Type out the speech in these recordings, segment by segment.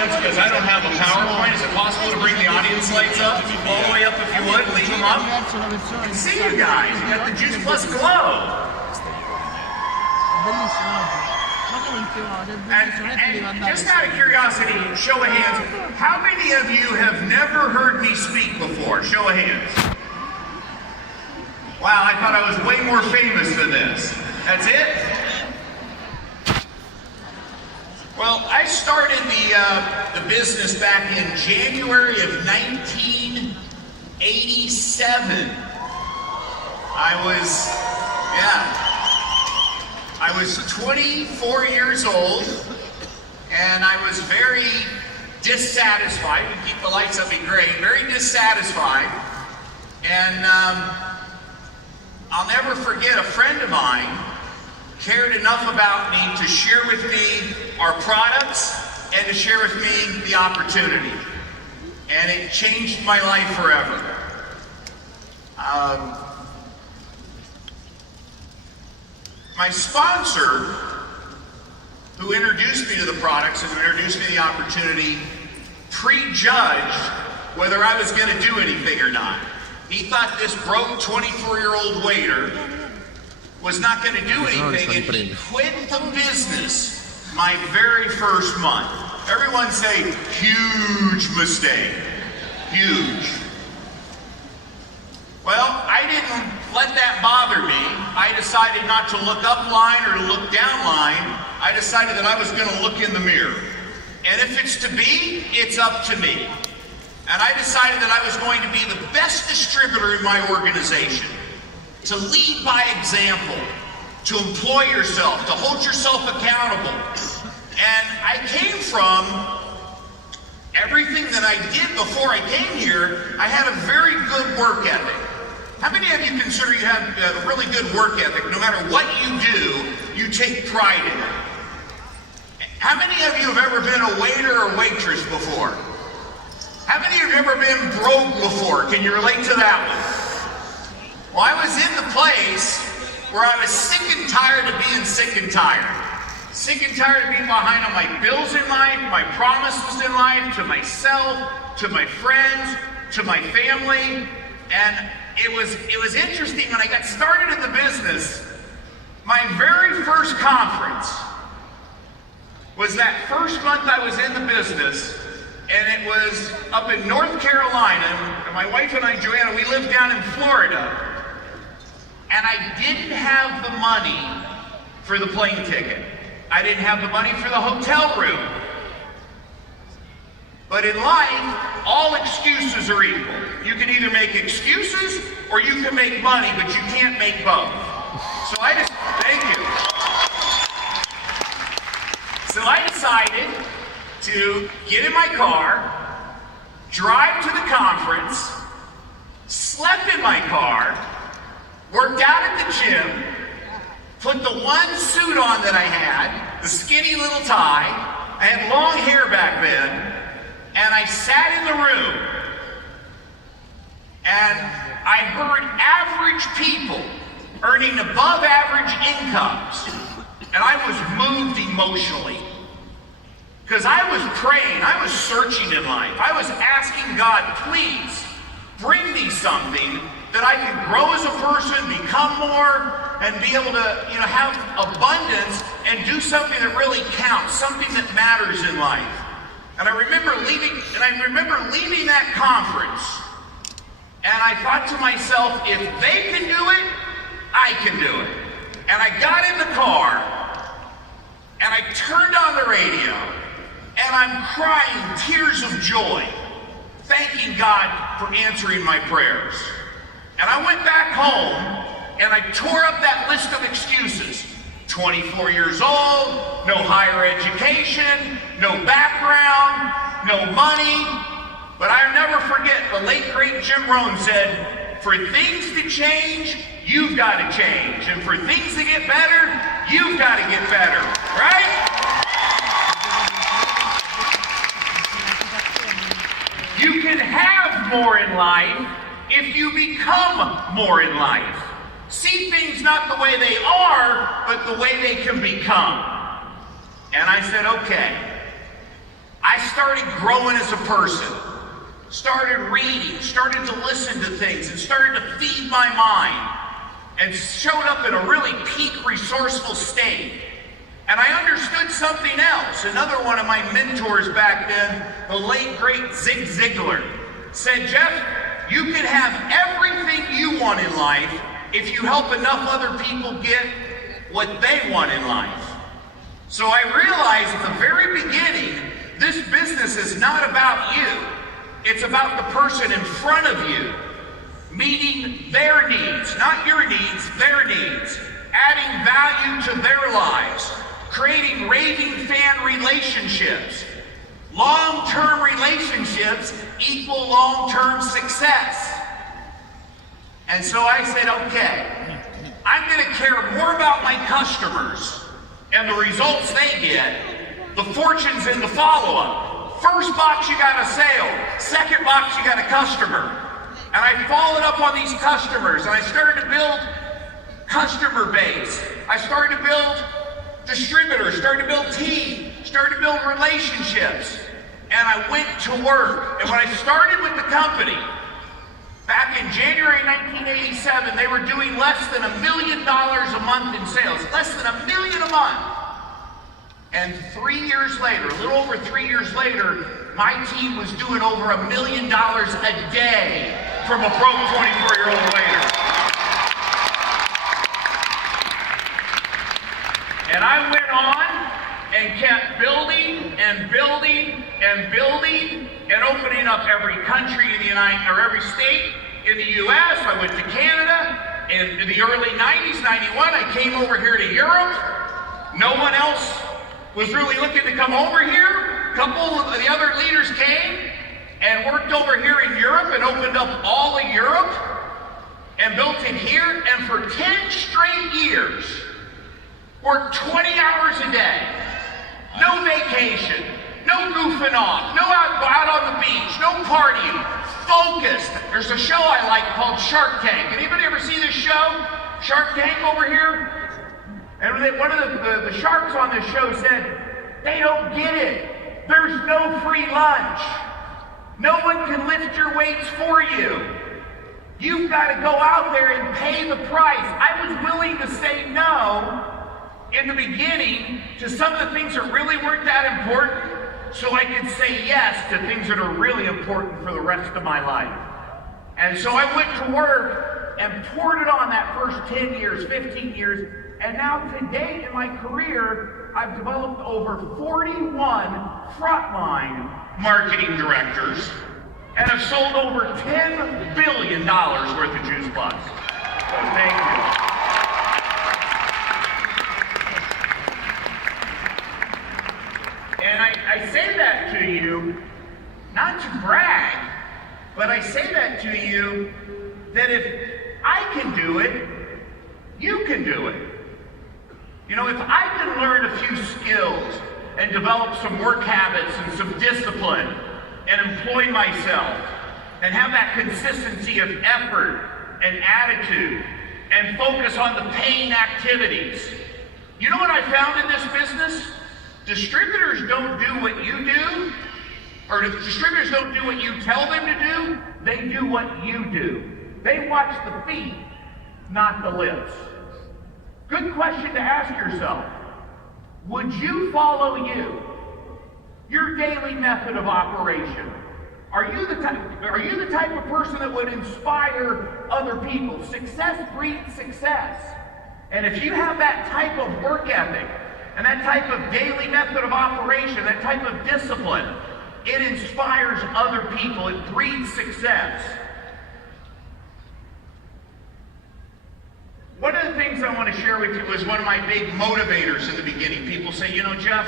audience because I don't have a PowerPoint. Is it possible to bring the audience lights up? All the way up if you would, leave them up. I can see you guys. You got the Juice Plus glow. And just out of curiosity, show of hands, how many of you have never heard me speak before? Show of hands. Wow, I thought I was way more famous than this. That's it? Well, I started the business back in January of 1987. I was 24 years old, and I was very dissatisfied. We keep the lights up, be great. Very dissatisfied, and I'll never forget a friend of mine cared enough about me to share with me our products and to share with me the opportunity. And it changed my life forever. My sponsor, who introduced me to the products and who introduced me to the opportunity, prejudged whether I was going to do anything or not. He thought this broke 24-year-old waiter was not going to do anything, and he quit the business my very first month. Everyone say, huge mistake. Huge. Well, I didn't let that bother me. I decided not to look up line or to look down line. I decided that I was going to look in the mirror. And if it's to be, it's up to me. And I decided that I was going to be the best distributor in my organization. To lead by example, to employ yourself, to hold yourself accountable. And I came from everything that I did before I came here. I had a very good work ethic. How many of you consider you have a really good work ethic? No matter what you do, you take pride in it. How many of you have ever been a waiter or waitress before? How many of you have ever been broke before? Can you relate to that one? Well, I was in the place where I was sick and tired of being sick and tired. Sick and tired of being behind on my bills in life, my promises in life, to myself, to my friends, to my family. And it was interesting when I got started in the business. My very first conference was that first month I was in the business, and it was up in North Carolina. And my wife and I, Joanna, we lived down in Florida. And I didn't have the money for the plane ticket. I didn't have the money for the hotel room. But in life, all excuses are equal. You can either make excuses or you can make money, but you can't make both. Thank you. So I decided to get in my car, drive to the conference, slept in my car, worked out at the gym, put the one suit on that I had, the skinny little tie. I had long hair back then, and I sat in the room, and I heard average people earning above average incomes, and I was moved emotionally. Because I was praying, I was searching in life. I was asking God, please bring me something that I can grow as a person, become more, and be able to, have abundance and do something that really counts, something that matters in life. And I remember leaving that conference, and I thought to myself, if they can do it, I can do it. And I got in the car, and I turned on the radio, and I'm crying tears of joy, thanking God for answering my prayers. And I went back home, and I tore up that list of excuses. 24 years old, no higher education, no background, no money. But I'll never forget, the late great Jim Rohn said, for things to change, you've got to change. And for things to get better, you've got to get better, right? You can have more in life if you become more in life. See things not the way they are, but the way they can become. And I said, okay. I started growing as a person, started reading, started to listen to things, and started to feed my mind, and showed up in a really peak resourceful state. And I understood something else. Another one of my mentors back then, the late great Zig Ziglar, said, Jeff, you can have everything you want in life if you help enough other people get what they want in life. So I realized at the very beginning, this business is not about you. It's about the person in front of you, meeting their needs, not your needs, their needs, adding value to their lives, creating raving fan relationships. Long-term relationships equal long-term success. And so I said, okay, I'm going to care more about my customers and the results they get, the fortunes in the follow-up. First box, you got a sale. Second box, you got a customer. And I followed up on these customers, and I started to build customer base. I started to build distributors, started to build team, started to build relationships. And I went to work. And when I started with the company, back in January 1987, they were doing less than $1 million a month in sales. Less than $1 million a month. And 3 years later, a little over 3 years later, my team was doing over $1 million a day from a broke 24-year-old waiter. And I went on and kept building and building and building and opening up every country in the every state in the U.S. I went to Canada. In the early 90s, 91, I came over here to Europe. No one else was really looking to come over here. A couple of the other leaders came and worked over here in Europe and opened up all of Europe and built it here. And for 10 straight years, worked 20 hours a day, no vacation, no goofing off, no out on the beach, no partying, focused. There's a show I like called Shark Tank. Anybody ever see this show? Shark Tank over here? And one of the sharks on this show said, they don't get it. There's no free lunch. No one can lift your weights for you. You've got to go out there and pay the price. I was willing to say no in the beginning to some of the things that really weren't that important, so I could say yes to things that are really important for the rest of my life. And so I went to work and poured it on that first 10 years, 15 years, and now today in my career, I've developed over 41 frontline marketing directors and have sold over $10 billion worth of Juice Plus. So thank you. And I say that to you, not to brag, but I say that to you that if I can do it, you can do it. You know, if I can learn a few skills and develop some work habits and some discipline and employ myself and have that consistency of effort and attitude and focus on the paying activities. You know what I found in this business? Distributors don't do what you do, or distributors don't do what you tell them to do, they do what you do. They watch the feet, not the lips. Good question to ask yourself. Would you follow you? Your daily method of operation. Are you the type of person that would inspire other people? Success breeds success. And if you have that type of work ethic, and that type of daily method of operation, that type of discipline, it inspires other people. It breeds success. One of the things I want to share with you was one of my big motivators in the beginning. People say, you know, Jeff,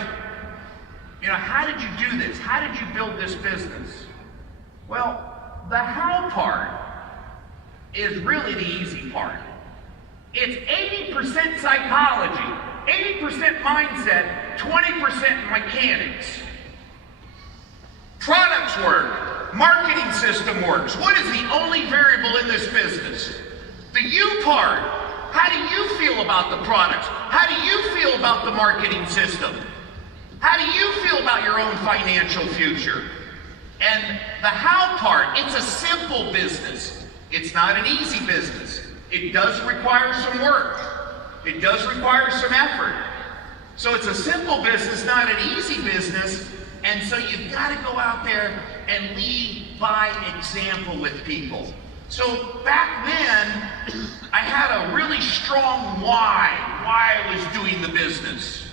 you know, how did you do this? How did you build this business? Well, the how part is really the easy part. It's 80% psychology, 80% mindset, 20% mechanics. Products work, marketing system works. What is the only variable in this business? The you part. How do you feel about the products? How do you feel about the marketing system? How do you feel about your own financial future? And the how part, it's a simple business. It's not an easy business. It does require some work. It does require some effort. So it's a simple business, not an easy business. And so you've got to go out there and lead by example with people. So back then, I had a really strong why I was doing the business.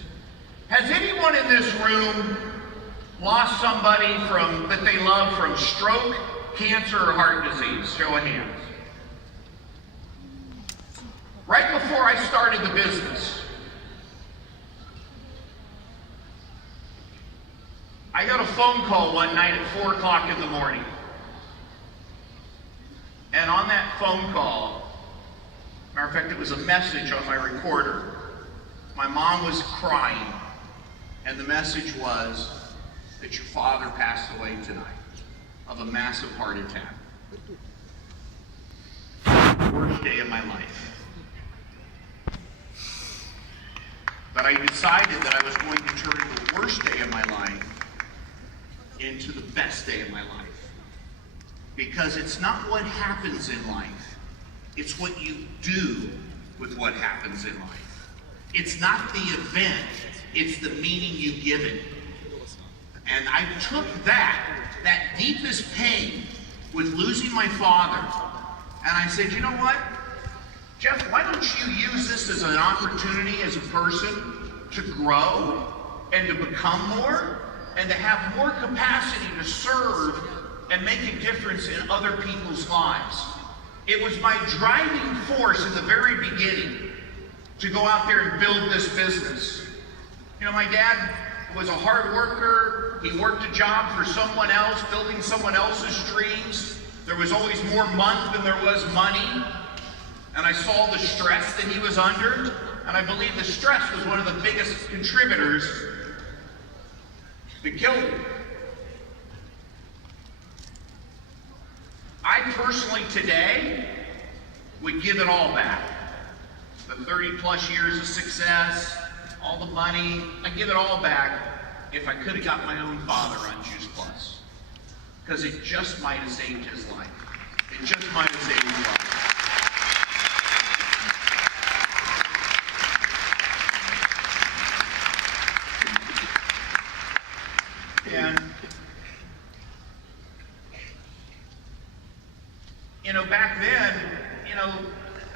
Has anyone in this room lost somebody that they love from stroke, cancer, or heart disease? Show of hands. Right before I started the business, I got a phone call one night at 4 o'clock in the morning. And on that phone call, matter of fact, it was a message on my recorder. My mom was crying, and the message was that your father passed away tonight of a massive heart attack. Worst day of my life. But I decided that I was going to turn the worst day of my life into the best day of my life. Because it's not what happens in life, it's what you do with what happens in life. It's not the event, it's the meaning you give it. And I took that deepest pain with losing my father, and I said, you know what? Jeff, why don't you use this as an opportunity as a person to grow and to become more and to have more capacity to serve and make a difference in other people's lives. It was my driving force in the very beginning to go out there and build this business. You know, my dad was a hard worker. He worked a job for someone else, building someone else's dreams. There was always more month than there was money. And I saw the stress that he was under. And I believe the stress was one of the biggest contributors that killed him. I personally today would give it all back. The 30 plus years of success, all the money, I'd give it all back if I could have got my own father on Juice Plus. Because it just might have saved his life. It just might have saved his life. And, you know, back then, you know,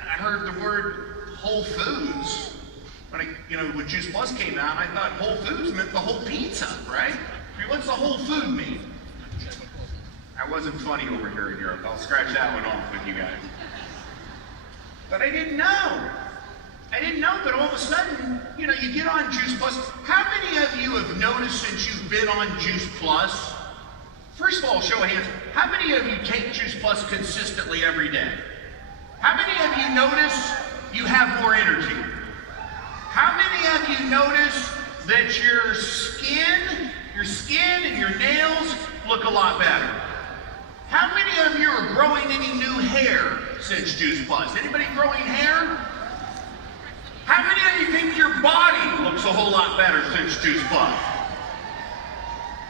I heard the word Whole Foods. When Juice Plus came out, I thought Whole Foods meant the whole pizza, right? I mean, what's the whole food mean? I wasn't funny over here in Europe. I'll scratch that one off with you guys. But I didn't know. But all of a sudden, you know, you get on Juice Plus. How many of you have noticed since you've been on Juice Plus? First of all, show of hands. How many of you take Juice Plus consistently every day? How many of you notice you have more energy? How many of you notice that your skin and your nails look a lot better? How many of you are growing any new hair since Juice Plus? Anybody growing hair? How many of you think your body looks a whole lot better since Juice Plus?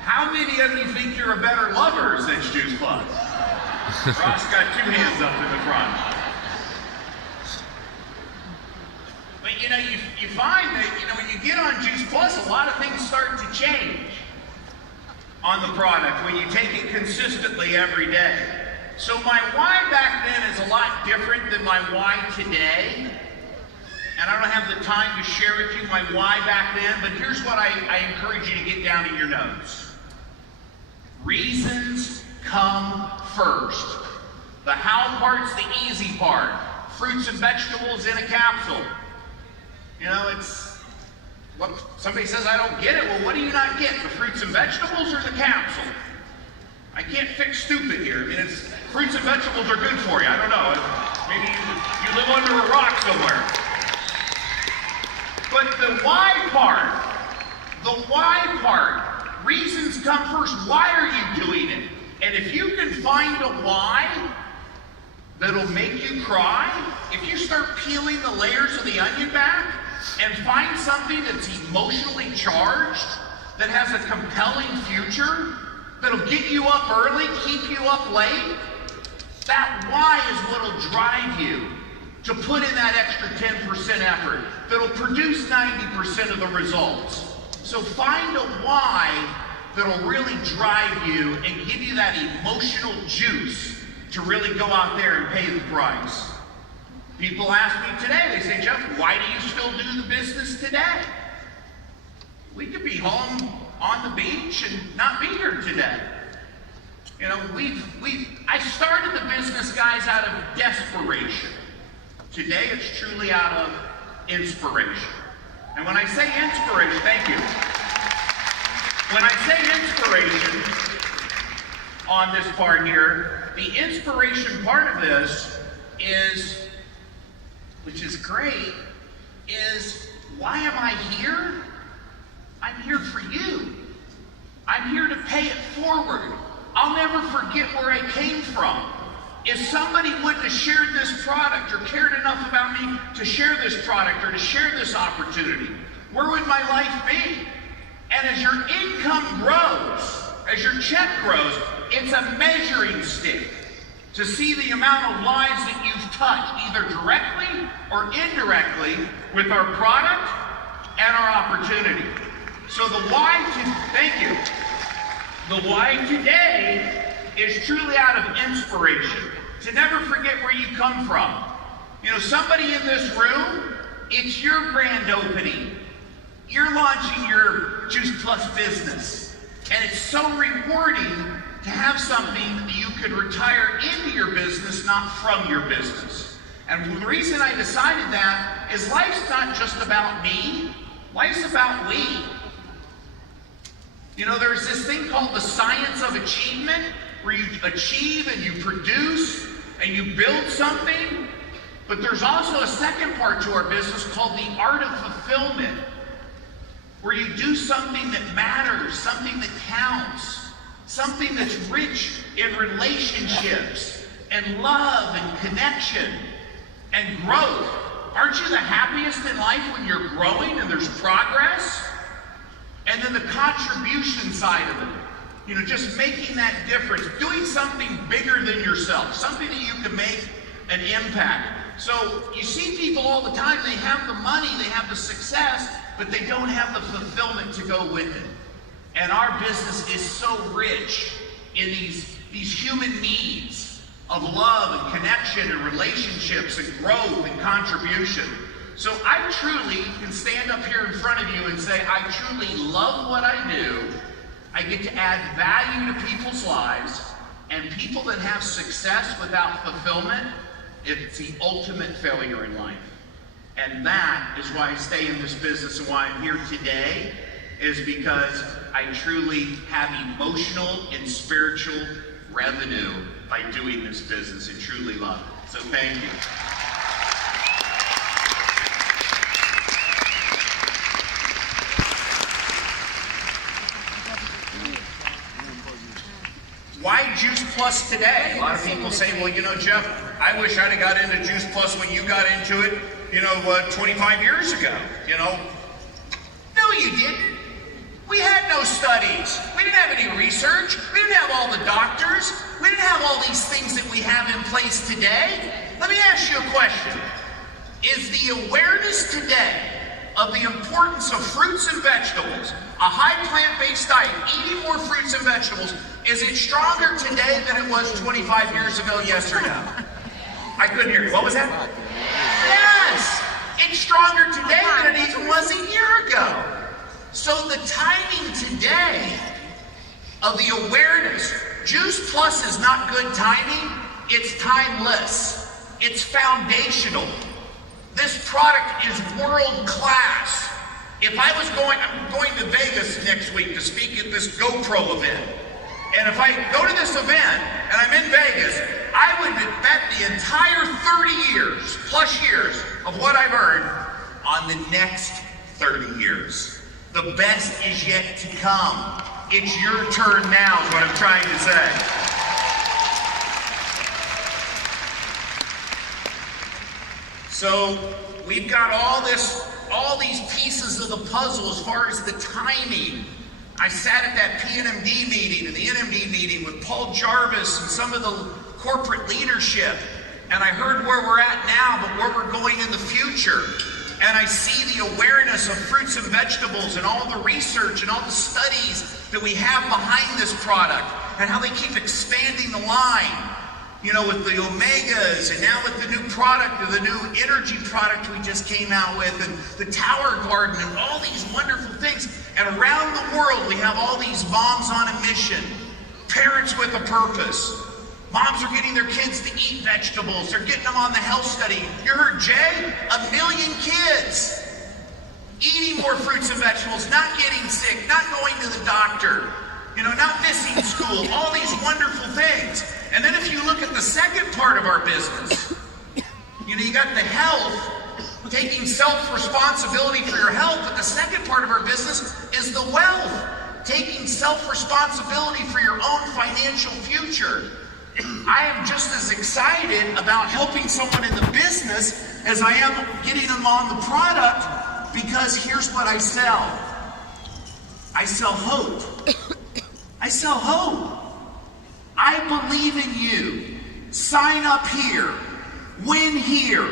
How many of you think you're a better lover since Juice Plus? Ross got 2 hands up in the front. But you know, you find that, you know, when you get on Juice Plus, a lot of things start to change on the product when you take it consistently every day. So my why back then is a lot different than my why today. And I don't have the time to share with you my why back then, but here's what I encourage you to get down in your notes. Reasons come first. The how part's the easy part. Fruits and vegetables in a capsule. You know, it's, what somebody says, I don't get it. Well, what do you not get? The fruits and vegetables or the capsule? I can't fix stupid here. I mean, it's, fruits and vegetables are good for you. I don't know. Maybe you live under a rock somewhere. But the why part, reasons come first. Why are you doing it? And if you can find a why that'll make you cry, if you start peeling the layers of the onion back and find something that's emotionally charged, that has a compelling future, that'll get you up early, keep you up late, that why is what'll drive you to put in that extra 10% effort that'll produce 90% of the results. So find a why that'll really drive you and give you that emotional juice to really go out there and pay the price. People ask me today, they say, Jeff, why do you still do the business today? We could be home on the beach and not be here today. You know, I started the business, guys, out of desperation. Today, it's truly out of inspiration. And when I say inspiration, thank you. When I say inspiration on this part here, the inspiration part of this is, which is great, is why am I here? I'm here for you. I'm here to pay it forward. I'll never forget where I came from. If somebody wouldn't have shared this product or cared enough about me to share this product or to share this opportunity, where would my life be? And as your income grows, as your check grows, it's a measuring stick to see the amount of lives that you've touched, either directly or indirectly, with our product and our opportunity. So the why, thank you. The why today is truly out of inspiration, to never forget where you come from. You know, somebody in this room, it's your grand opening. You're launching your Juice Plus business, and it's so rewarding to have something that you could retire into your business, not from your business. And the reason I decided that is life's not just about me, life's about we. You know, there's this thing called the science of achievement, where you achieve and you produce and you build something, but there's also a second part to our business called the art of fulfillment, where you do something that matters, something that counts, something that's rich in relationships and love and connection and growth. Aren't you the happiest in life when you're growing and there's progress? And then the contribution side of it, you know, just making that difference, doing something bigger than yourself, something that you can make an impact. So you see people all the time, they have the money, they have the success, but they don't have the fulfillment to go with it. And our business is so rich in these human needs of love and connection and relationships and growth and contribution. So I truly can stand up here in front of you and say, I truly love what I do. I get to add value to people's lives, and people that have success without fulfillment, it's the ultimate failure in life. And that is why I stay in this business, and why I'm here today, is because I truly have emotional and spiritual revenue by doing this business and truly love it. So thank you. Why Juice Plus today? A lot of people say, well, you know, Jeff, I wish I'd have got into Juice Plus when you got into it, 25 years ago, No, you didn't. We had no studies. We didn't have any research. We didn't have all the doctors. We didn't have all these things that we have in place today. Let me ask you a question. Is the awareness today of the importance of fruits and vegetables, a high plant-based diet, eating more fruits and vegetables, is it stronger today than it was 25 years ago, yes or no? I couldn't hear you. What was that? Yes! It's stronger today than it even was a year ago. So the timing today of the awareness, Juice Plus is not good timing, it's timeless. It's foundational. This product is world class. If I was I'm going to Vegas next week to speak at this GoPro event. And if I go to this event and I'm in Vegas, I would bet the entire 30 years, plus years, of what I've earned on the next 30 years. The best is yet to come. It's your turn now is what I'm trying to say. So we've got all these pieces of the puzzle as far as the timing. I sat at that PNMD meeting and the NMD meeting with Paul Jarvis and some of the corporate leadership, and I heard where we're at now, but where we're going in the future. And I see the awareness of fruits and vegetables and all the research and all the studies that we have behind this product and how they keep expanding the line. You know, with the omegas, and now with the new product, the new energy product we just came out with, and the Tower Garden, and all these wonderful things. And around the world, we have all these moms on a mission, parents with a purpose. Moms are getting their kids to eat vegetables. They're getting them on the health study. You heard Jay? 1 million kids eating more fruits and vegetables, not getting sick, not going to the doctor, you know, not missing school, all these wonderful things. And then if you look at the second part of our business, you know, you got the health, taking self-responsibility for your health, but the second part of our business is the wealth, taking self-responsibility for your own financial future. I am just as excited about helping someone in the business as I am getting them on the product, because here's what I sell. I sell hope. I sell hope. I believe in you. Sign up here. Win here.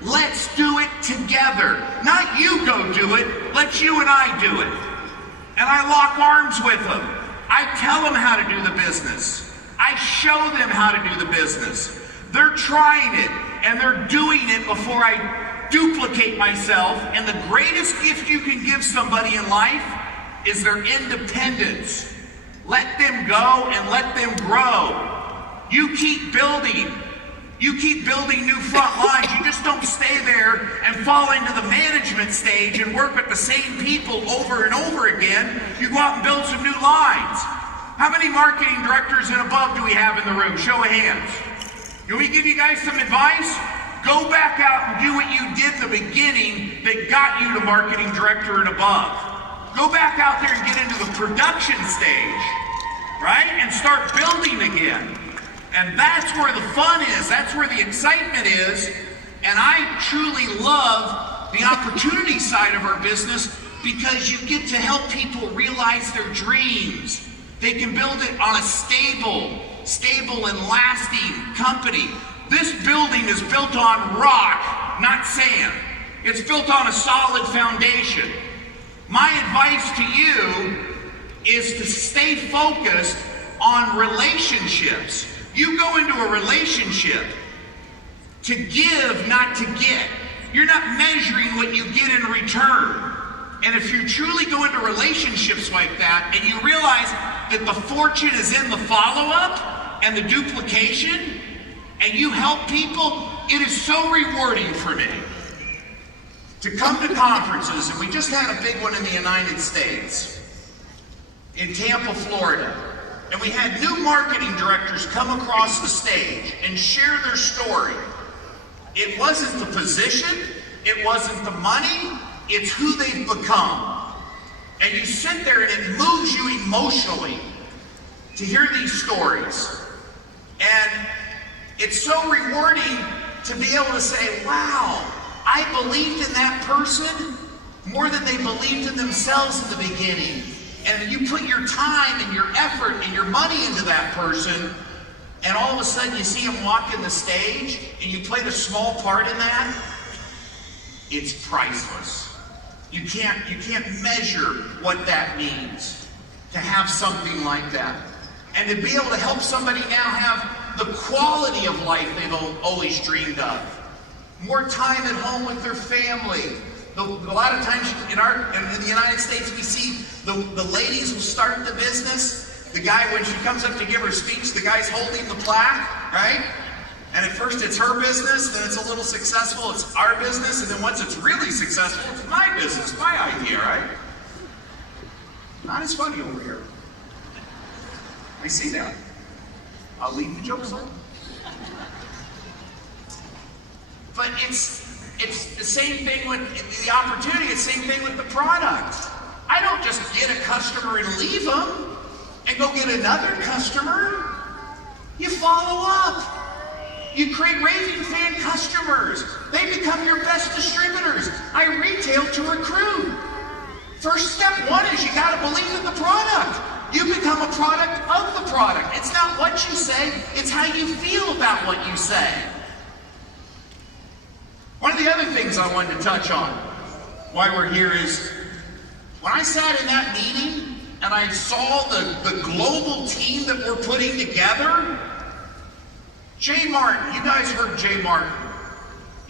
Let's do it together. Not you go do it. Let you and I do it. And I lock arms with them. I tell them how to do the business. I show them how to do the business. They're trying it and they're doing it before I duplicate myself. And the greatest gift you can give somebody in life is their independence. Let them go and let them grow. You keep building. You keep building new front lines. You just don't stay there and fall into the management stage and work with the same people over and over again. You go out and build some new lines. How many marketing directors and above do we have in the room? Show of hands. Can we give you guys some advice? Go back out and do what you did in the beginning that got you to marketing director and above. Go back out there and get into the production stage, right? And start building again. And that's where the fun is. That's where the excitement is. And I truly love the opportunity side of our business because you get to help people realize their dreams. They can build it on a stable and lasting company. This building is built on rock, not sand. It's built on a solid foundation. My advice to you is to stay focused on relationships. You go into a relationship to give, not to get. You're not measuring what you get in return. And if you truly go into relationships like that and you realize that the fortune is in the follow-up and the duplication, and you help people, it is so rewarding for me to come to conferences. And we just had a big one in the United States, in Tampa, Florida. And we had new marketing directors come across the stage and share their story. It wasn't the position, it wasn't the money, it's who they've become. And you sit there and it moves you emotionally to hear these stories. And it's so rewarding to be able to say, wow, I believed in that person more than they believed in themselves in the beginning. And you put your time and your effort and your money into that person, and all of a sudden you see them walk in the stage and you played a small part in that. It's priceless. You can't measure what that means to have something like that. And to be able to help somebody now have the quality of life they've always dreamed of. More time at home with their family. A lot of times in the United States, we see the ladies will start the business. The guy, when she comes up to give her speech, the guy's holding the plaque, right? And at first it's her business, then it's a little successful, it's our business, and then once it's really successful, it's my business, my idea, right? Not as funny over here. I see that. I'll leave the jokes alone. But it's the same thing with the opportunity, it's the same thing with the product. I don't just get a customer and leave them and go get another customer. You follow up. You create raving fan customers. They become your best distributors. I retail to recruit. First step one is you got to believe in the product. You become a product of the product. It's not what you say, it's how you feel about what you say. One of the other things I wanted to touch on while we're here is when I sat in that meeting and I saw the global team that we're putting together. Jay Martin, you guys heard Jay Martin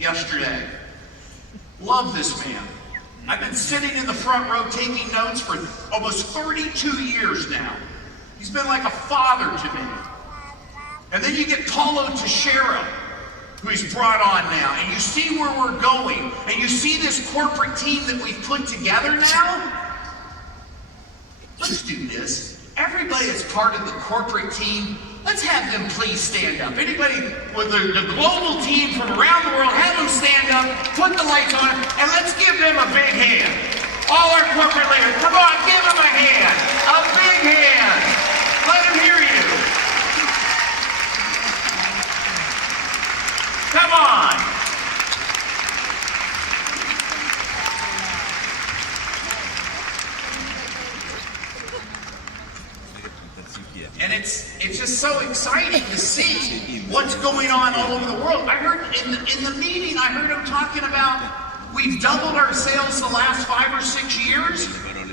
yesterday. Love this man. I've been sitting in the front row taking notes for almost 32 years now. He's been like a father to me. And then you get Paulo Teixeira, who he's brought on now, and you see where we're going, and you see this corporate team that we've put together now. Let's do this. Everybody that's part of the corporate team, let's have them please stand up. Anybody with the global team from around the world, have them stand up, put the lights on, and let's give them a big hand. All our corporate leaders, come on, give them a hand. A big hand. Let them hear you. Come on. And it's just so exciting to see what's going on all over the world. I heard in the meeting, I heard him talking about we've doubled our sales the last 5 or 6 years.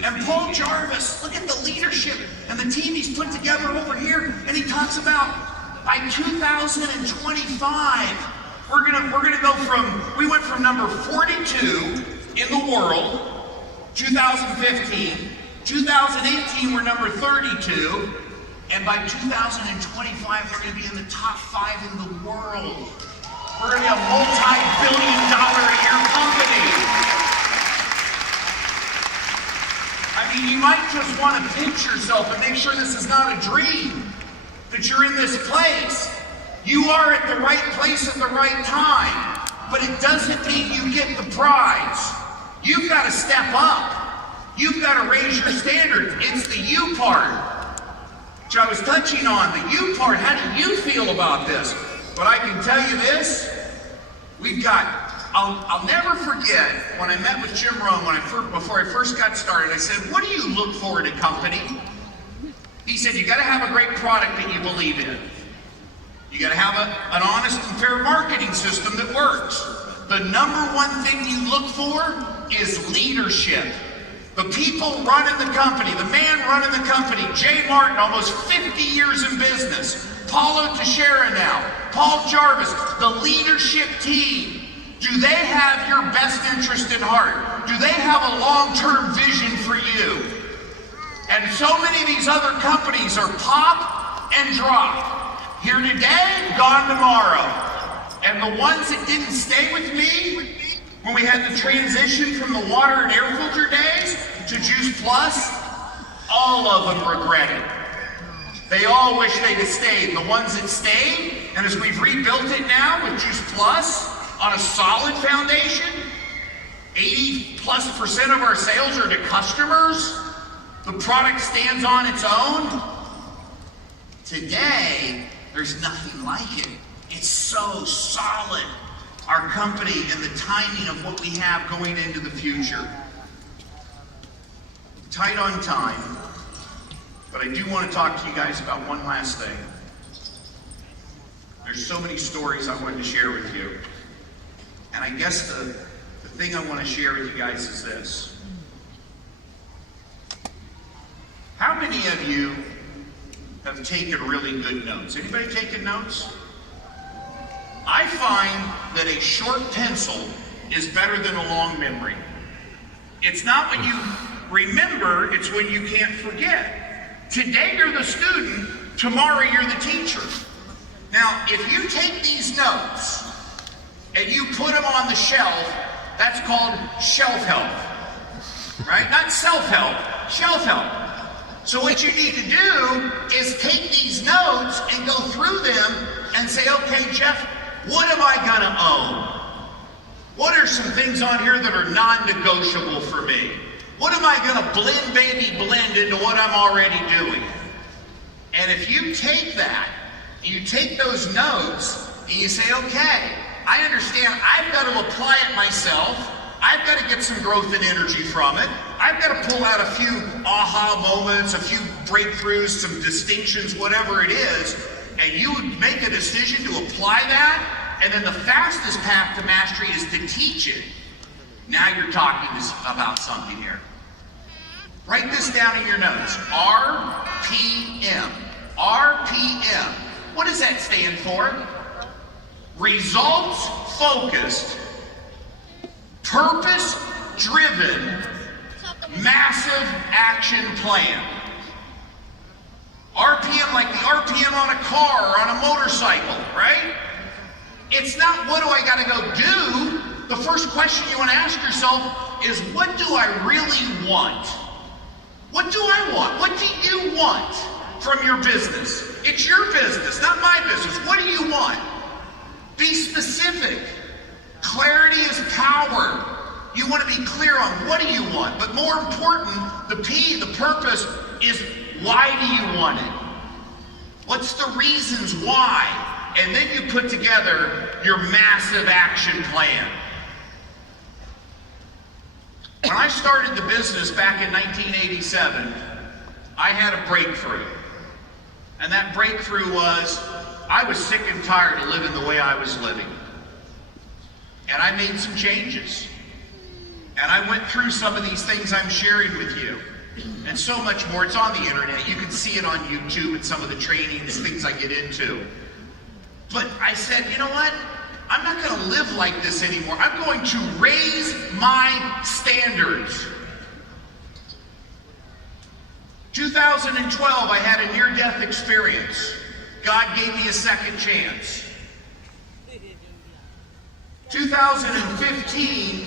And Paul Jarvis, look at the leadership and the team he's put together over here. And he talks about by 2025, we're gonna go from, we went from number 42 in the world, 2015, 2018 we're number 32. And by 2025, we're going to be in the top 5 in the world. We're going to be a multi-billion-dollar-a-year company. I mean, you might just want to pinch yourself and make sure this is not a dream, that you're in this place. You are at the right place at the right time, but it doesn't mean you get the prize. You've got to step up. You've got to raise your standards. It's the you part. Which I was touching on, the you part. How do you feel about this? But I can tell you this, we've got, I'll never forget when I met with Jim Rohn before I first got started. I said, what do you look for in a company? He said, you got to have a great product that you believe in. You got to have an honest and fair marketing system that works. The number one thing you look for is leadership. The people running the company, the man running the company, Jay Martin, almost 50 years in business, Paulo Teixeira now, Paul Jarvis, the leadership team, do they have your best interest in heart? Do they have a long-term vision for you? And so many of these other companies are pop and drop. Here today, gone tomorrow. And the ones that didn't stay with me, when we had the transition from the water and air filter days to Juice Plus, all of them regret it. They all wish they'd have stayed. The ones that stayed, and as we've rebuilt it now with Juice Plus on a solid foundation, 80+% of our sales are to customers. The product stands on its own. Today, there's nothing like it. It's so solid. Our company and the timing of what we have going into the future. Tight on time, but I do want to talk to you guys about one last thing. There's so many stories I wanted to share with you. And I guess the thing I want to share with you guys is this. How many of you have taken really good notes? Anybody taken notes? I find that a short pencil is better than a long memory. It's not when you remember, it's when you can't forget. Today you're the student, tomorrow you're the teacher. Now, if you take these notes and you put them on the shelf, that's called shelf help, right? Not self-help, shelf help. So what you need to do is take these notes and go through them and say, okay, Jeff, what am I gonna own? What are some things on here that are non-negotiable for me? What am I gonna blend into what I'm already doing? And if you take that, you take those notes, and you say, okay, I understand I've got to apply it myself. I've I've got to get some growth and energy from it. I've got to pull out a few aha moments, a few breakthroughs, some distinctions, whatever it is, and you make a decision to apply that, and then the fastest path to mastery is to teach it. Now you're talking about something here. Write this down in your notes. RPM. RPM. What does that stand for? Results focused, purpose driven, massive action plan. RPM like the RPM on a car or on a motorcycle, right? It's not what do I gotta go do. The first question you want to ask yourself is, what do I really want? What do I want? What do you want from your business? It's your business, not my business. What do you want? Be specific. Clarity is power. You want to be clear on what do you want, but more important, the P, the purpose, is why do you want it? What's the reasons why? And then you put together your massive action plan. When I started the business back in 1987, I had a breakthrough. And that breakthrough was, I was sick and tired of living the way I was living. And I made some changes. And I went through some of these things I'm sharing with you. And so much more. It's on the internet. You can see it on YouTube and some of the trainings, things I get into. But I said, you know what? I'm not going to live like this anymore. I'm going to raise my standards. 2012, I had a near-death experience. God gave me a second chance. 2015,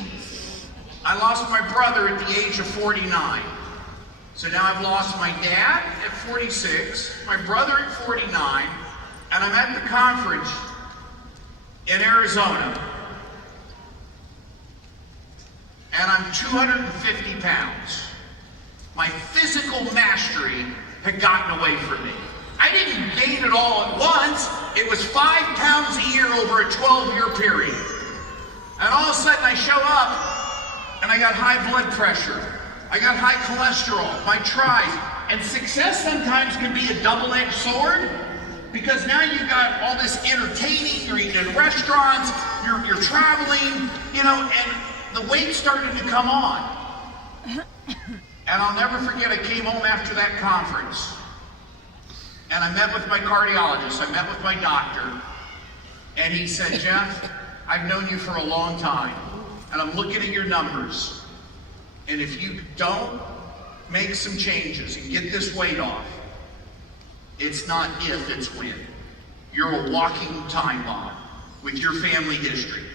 I lost my brother at the age of 49. So now I've lost my dad at 46, my brother at 49, and I'm at the conference in Arizona, and I'm 250 pounds. My physical mastery had gotten away from me. I didn't gain it all at once. It was 5 pounds a year over a 12-year period. And all of a sudden I show up, and I got high blood pressure. I got high cholesterol, my tries. And success sometimes can be a double-edged sword, because now you've got all this entertaining, you're eating in restaurants, you're traveling, you know, and the weight started to come on. And I'll never forget, I came home after that conference, and I met with my cardiologist, I met with my doctor, and he said, Jeff, I've known you for a long time, and I'm looking at your numbers, and if you don't make some changes and get this weight off, it's not if, it's when. You're a walking time bomb with your family history.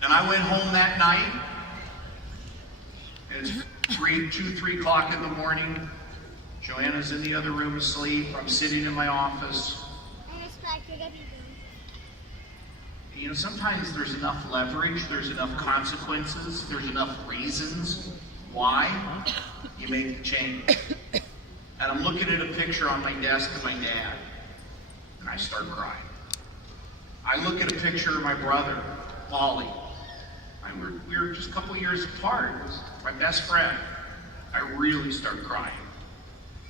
And I went home that night, and it's 3 o'clock in the morning. Joanna's in the other room asleep. I'm sitting in my office. You know, sometimes there's enough leverage, there's enough consequences, there's enough reasons why you make the change. And I'm looking at a picture on my desk of my dad, and I start crying. I look at a picture of my brother, Wally. We were just a couple years apart. He was my best friend. I really start crying.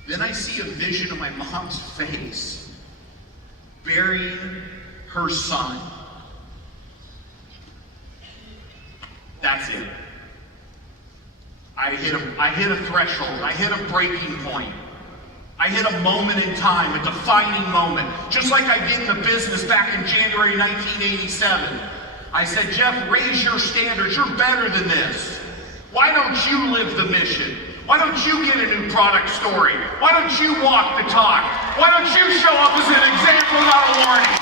Then I see a vision of my mom's face, burying her son. That's it. I hit a threshold. I hit a breaking point. I hit a moment in time, a defining moment, just like I did in the business back in January 1987. I said, Jeff, raise your standards. You're better than this. Why don't you live the mission? Why don't you get a new product story? Why don't you walk the talk? Why don't you show up as an example, not a warning?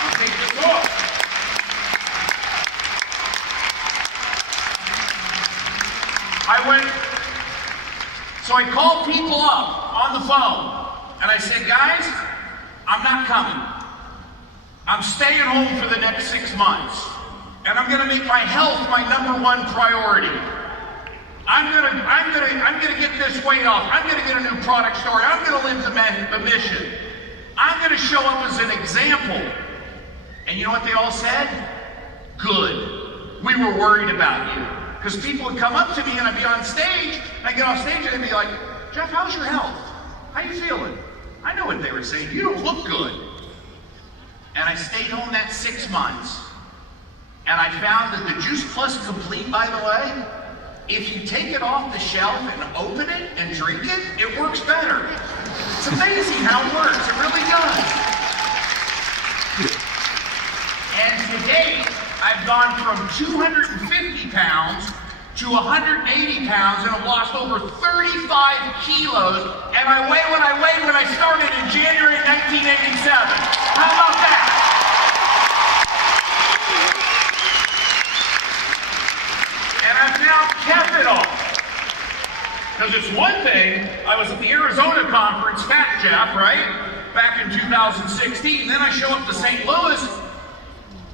I'll take this off. So I called people up on the phone, and I said, guys, I'm not coming. I'm staying home for the next 6 months, and I'm gonna make my health my #1 priority. I'm gonna get this weight off. I'm gonna get a new product story. I'm gonna live the mission. I'm gonna show up as an example. And you know what they all said? Good. We were worried about you. Because people would come up to me and I'd be on stage, and I'd get off stage and they'd be like, Jeff, how's your health? How you feeling? I know what they were saying. You don't look good. And I stayed home that 6 months. And I found that the Juice Plus Complete, by the way, if you take it off the shelf and open it and drink it, it works better. It's amazing how it works. It really does. And today, I've gone from 250 pounds to 180 pounds, and I've lost over 35 kilos, and I weigh what I weighed when I started in January 1987. How about that? And I've now kept it all. Because it's one thing, I was at the Arizona conference, Fat Jeff, right? Back in 2016, then I show up to St. Louis.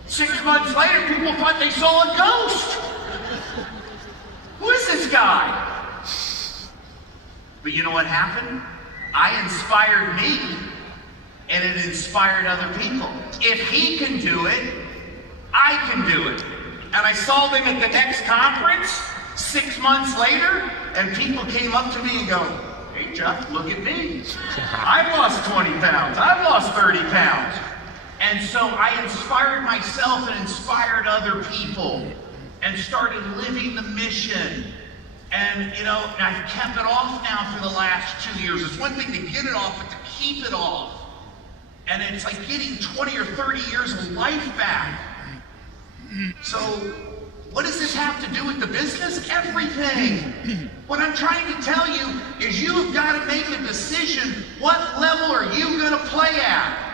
6 months later, people thought they saw a ghost. Who is this guy? But you know what happened? I inspired me, and it inspired other people. If he can do it, I can do it. And I saw them at the next conference 6 months later, and people came up to me and go, hey, Jeff, look at me. I've lost 20 pounds. I've lost 30 pounds. And so I inspired myself and inspired other people and started living the mission. And, you know, I've kept it off now for the last 2 years. It's one thing to get it off, but to keep it off. And it's like getting 20 or 30 years of life back. So what does this have to do with the business? Everything. What I'm trying to tell you is you've got to make a decision. What level are you going to play at?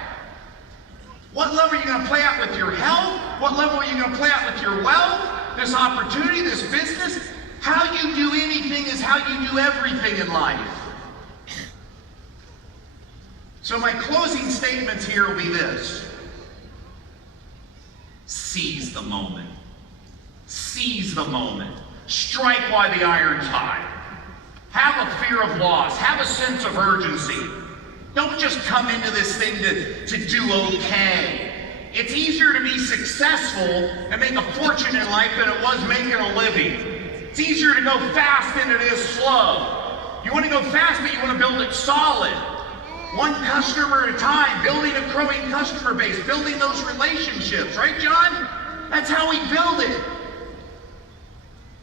What level are you going to play at with your health? What level are you going to play at with your wealth? This opportunity, this business? How you do anything is how you do everything in life. So my closing statements here will be this. Seize the moment. Seize the moment. Strike while the iron's hot. Have a fear of loss. Have a sense of urgency. Don't just come into this thing to do okay. It's easier to be successful and make a fortune in life than it was making a living. It's easier to go fast than it is slow. You want to go fast, but you want to build it solid. One customer at a time, building a growing customer base, building those relationships, right, John? That's how we build it.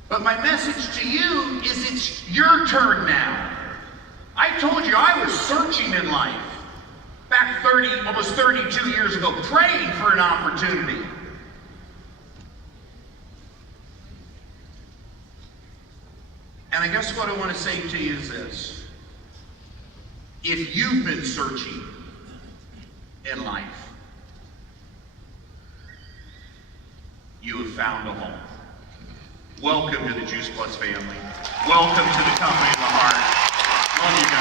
But my message to you is it's your turn now. I told you I was searching in life back almost 32 years ago, praying for an opportunity. And I guess what I want to say to you is this. If you've been searching in life, you have found a home. Welcome to the Juice Plus family. Welcome to the company of the heart. Love you.